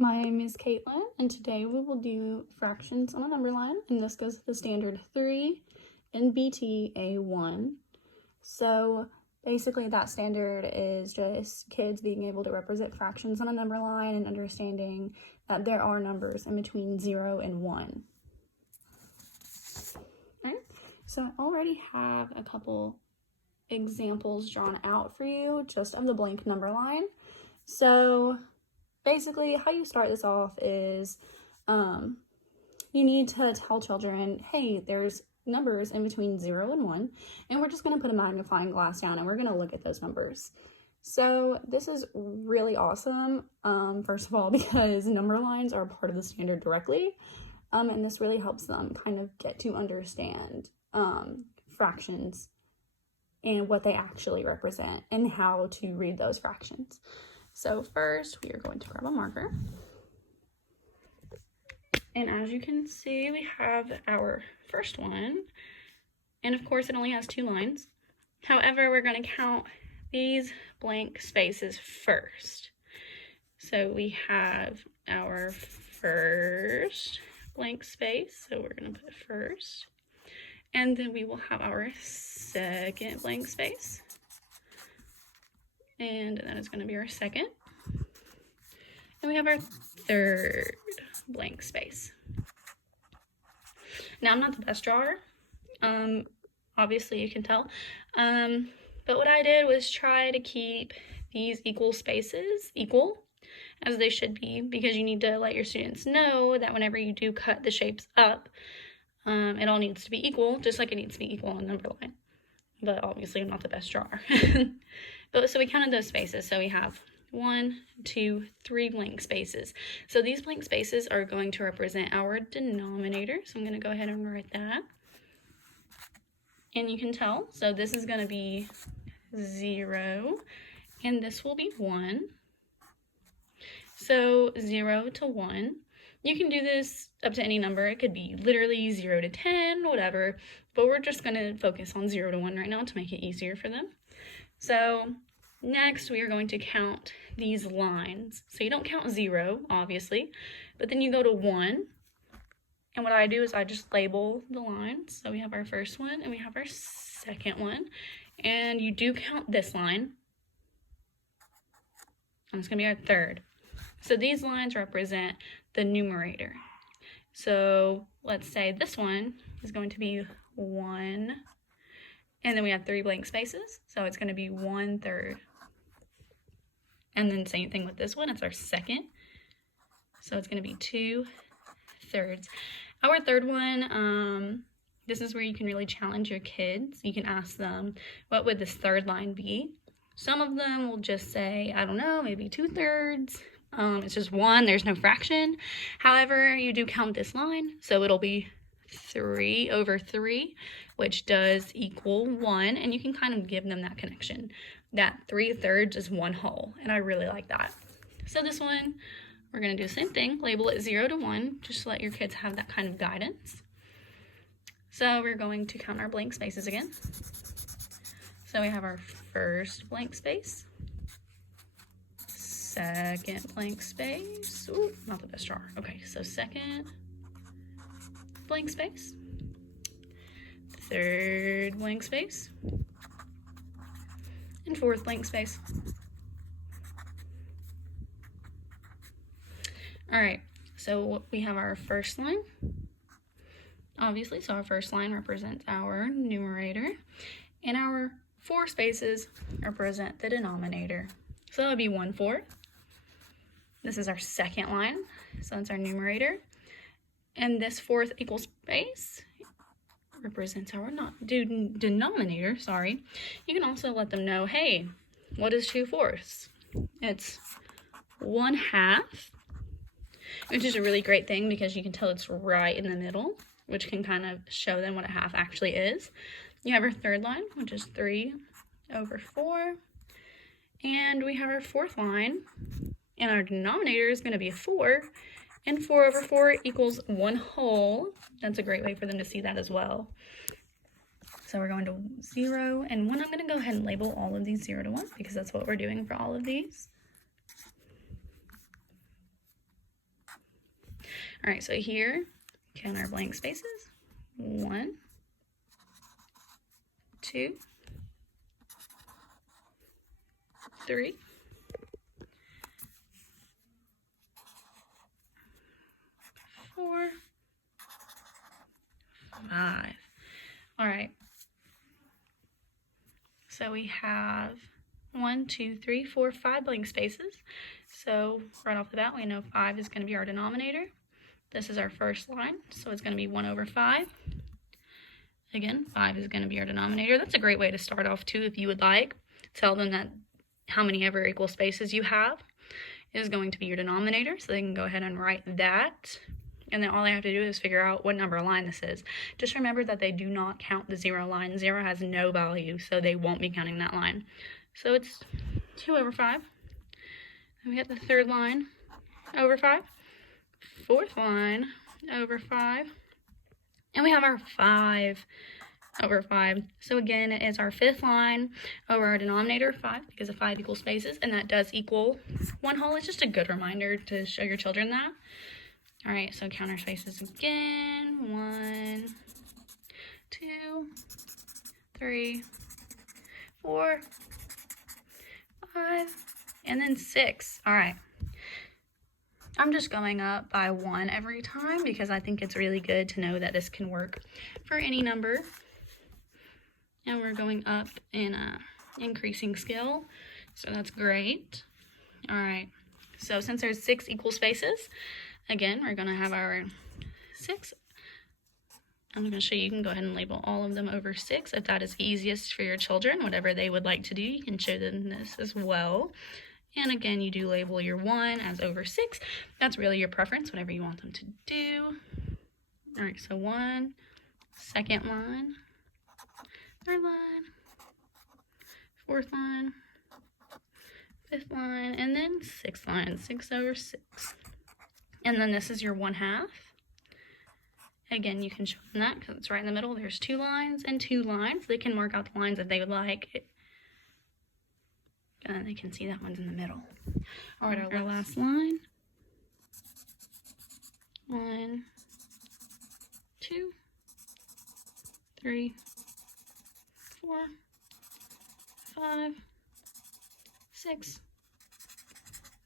My name is Caitlin, and today we will do fractions on a number line, and this goes to the standard 3 in BT A1. So basically that standard is just kids being able to represent fractions on a number line and understanding that there are numbers in between 0 and 1. Okay, so I already have a couple examples drawn out for you just of the blank number line. So basically, how you start this off is you need to tell children, hey, there's numbers in between 0 and 1, and we're just going to put a magnifying glass down and we're going to look at those numbers. So this is really awesome, first of all, because number lines are part of the standard directly, and this really helps them kind of get to understand fractions and what they actually represent and how to read those fractions. So first, we are going to grab a marker. And as you can see, we have our first one. And of course, it only has 2 lines. However, we're going to count these blank spaces first. So we have our first blank space. So we're going to put first. And then we will have our second blank space. And that is going to be our second. And we have our third blank space. Now, I'm not the best drawer. Obviously, you can tell. But what I did was try to keep these equal spaces equal, as they should be, because you need to let your students know that whenever you do cut the shapes up, it all needs to be equal, just like it needs to be equal on number line. But obviously, I'm not the best drawer. So we counted those spaces. So we have 1, 2, 3 blank spaces. So these blank spaces are going to represent our denominator. So I'm going to go ahead and write that. And you can tell, so this is going to be 0, and this will be 1. So 0 to 1. You can do this up to any number. It could be literally 0 to 10, whatever. But we're just going to focus on 0 to 1 right now to make it easier for them. So next, we are going to count these lines. So you don't count 0, obviously, but then you go to 1. And what I do is I just label the lines. So we have our first one and we have our second one. And you do count this line. And it's going to be our third. So these lines represent the numerator. So let's say this one is going to be 1. And then we have 3 blank spaces, so it's going to be 1/3. And then same thing with this one, it's our second. So it's going to be 2/3. Our third one, this is where you can really challenge your kids. You can ask them, what would this third line be? Some of them will just say, I don't know, maybe 2/3. It's just 1, there's no fraction. However, you do count this line, so it'll be 3/3, which does equal 1, and you can kind of give them that connection, that 3/3 is 1 whole, and I really like that. So this one, we're going to do the same thing, label it 0 to 1, just to let your kids have that kind of guidance. So we're going to count our blank spaces again. So we have our first blank space, second blank space, ooh, not the best drawer. Okay, so second blank space, third blank space, and fourth blank space. All right, so we have our first line, obviously, so our first line represents our numerator, and our 4 spaces represent the denominator. So that would be 1/4. This is our second line, so that's our numerator. And this 4th equal space represents our denominator, sorry. You can also let them know, hey, what is 2/4? It's 1/2, which is a really great thing because you can tell it's right in the middle, which can kind of show them what a half actually is. You have our third line, which is 3/4. And we have our fourth line, and our denominator is going to be 4. And 4/4 equals 1 whole. That's a great way for them to see that as well. So we're going to 0 and 1. I'm going to go ahead and label all of these 0 to 1 because that's what we're doing for all of these. All right, so here, count our blank spaces. 1, 2, 3, 4, 5. All right. So we have 1, 2, 3, 4, 5 blank spaces. So right off the bat, we know 5 is going to be our denominator. This is our first line, so it's going to be 1 over 5. Again, 5 is going to be our denominator. That's a great way to start off too if you would like. Tell them that how many ever equal spaces you have is going to be your denominator, so they can go ahead and write that. And then all they have to do is figure out what number line this is. Just remember that they do not count the 0 line. 0 has no value, so they won't be counting that line. So it's 2 over 5. Then we get the third line over 5. Fourth line over 5. And we have our 5 over 5. So again, it is our fifth line over our denominator, 5, because of 5 equal spaces, and that does equal 1 whole. It's just a good reminder to show your children that. All right, so count our spaces again. 1, 2, 3, 4, 5, and then 6. All right. I'm just going up by 1 every time because I think it's really good to know that this can work for any number. And we're going up in a increasing scale, so that's great. All right, so since there's 6 equal spaces, again, we're going to have our 6. I'm going to show you, you can go ahead and label all of them over 6 if that is easiest for your children. Whatever they would like to do, you can show them this as well. And again, you do label your 1 as over 6. That's really your preference, whatever you want them to do. All right, so 1, second line, third line, fourth line, fifth line, and then sixth line, 6 over 6. And then this is your 1/2. Again, you can show them that because it's right in the middle. There's 2 lines and 2 lines. They can mark out the lines if they would like. And they can see that one's in the middle. All right, our last line. 1, 2, 3, 4, 5, 6,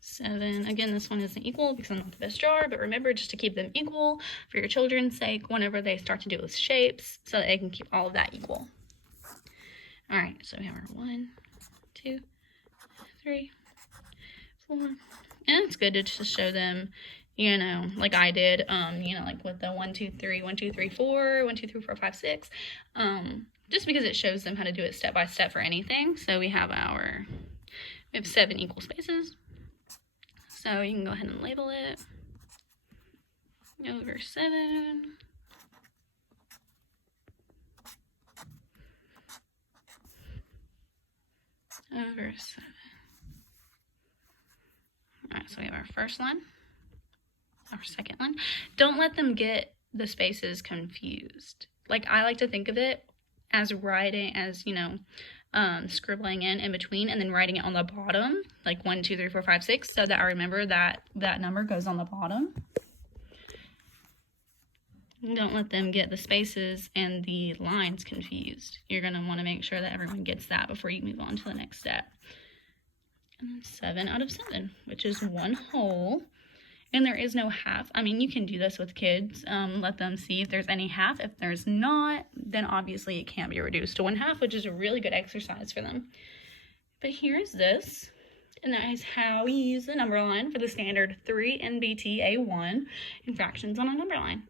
7. Again, this one isn't equal because I'm not the best drawer, but remember just to keep them equal for your children's sake whenever they start to do with shapes so that they can keep all of that equal. All right, so we have our 1, 2, 3, 4, and it's good to just show them, you know, like I did, you know, like with the 1, 2, 3, 1, 2, 3, 4, 1, 2, 3, 4, 5, 6, just because it shows them how to do it step by step for anything. So we have 7 equal spaces, so you can go ahead and label it over 7. Over 7. All right, so we have our first line, our second line. Don't let them get the spaces confused. Like, I like to think of it as writing, as, you know, scribbling in between and then writing it on the bottom, like 1, 2, 3, 4, 5, 6, so that I remember that that number goes on the bottom. Don't let them get the spaces and the lines confused. You're going to want to make sure that everyone gets that before you move on to the next step. And then 7 out of 7, which is 1 whole. And there is no half. I mean, you can do this with kids. Let them see if there's any half. If there's not, then obviously it can't be reduced to 1/2, which is a really good exercise for them. But here's this. And that is how we use the number line for the standard 3 NBT A1 in fractions on a number line.